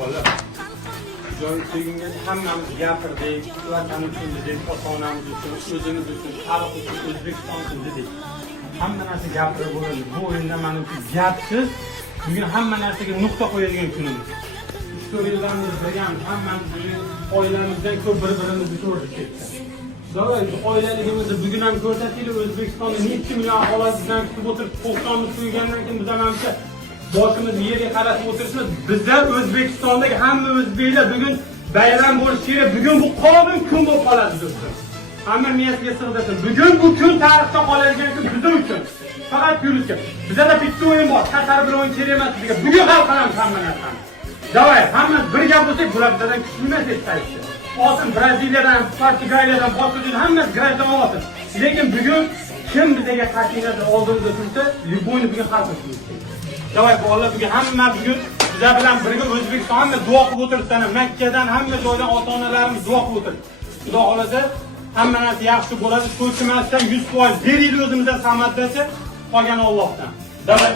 bolalar. Jon sevginga hammamiz gapirdik, vatani uchun dedik, ota-onamiz uchun, o'zimiz uchun, xalq uchun, O'zbekiston uchun dedik. Hamma narsa gapirib bo'ladi. Bu o'yinda menimcha gapsiz bugun hamma narsaga nuqta qo'yadigan kunimiz. Historiyalarimiz bilamiz, hammamiz bugun oilamizdan ko'p bir-birimizni ko'rdik ketdi. Davay, oilaligimizni bugun ham ko'rsataylik. O'zbekistonda necha million aholi bizdan kutib o'tirib, to'xtamni qo'ygandan keyin biz menimcha boshimizni yerga qaratib o'tirishimiz. Bizlar O'zbekistondagi hamma o'zbeklar bugun bayram bo'lishi kerak. Bugun bu qolgan kun bo'lib qoladi do'stlar. Hamma miyasiga sig'dirsin. Bugun bu kun tarixda qoladigan kun bizim uchun. Faqat yurishga. Bizda bitta o'yin bor. Qatar bilan o'yin kerak emas bizga. Bugun hal qilamiz hamma narsani. Davay, hammamiz birga bo'lsak, bular bizdan kuchli emas aytaychi. Olsin Braziliyadan, Portugaliyadan, boshqadan hammasi grajdan olsin. Lekin bugun kim bizga qarshilashda oldimizda tursa, Liboyni bugun hal qilamiz. Davay, bolalar bugun hamma bugun bizlar bilan birga O'zbekiston hamma duo qilib o'tiribdi. Makkadan hamma joydan ota-onalarimiz duo qilib o'tiribdi. Xudo xolasa hamma narsa yaxshi bo'ladi. So'chimasdan 100% beraylik o'zimizdan samaddacha, qolgani Allohdan. Davay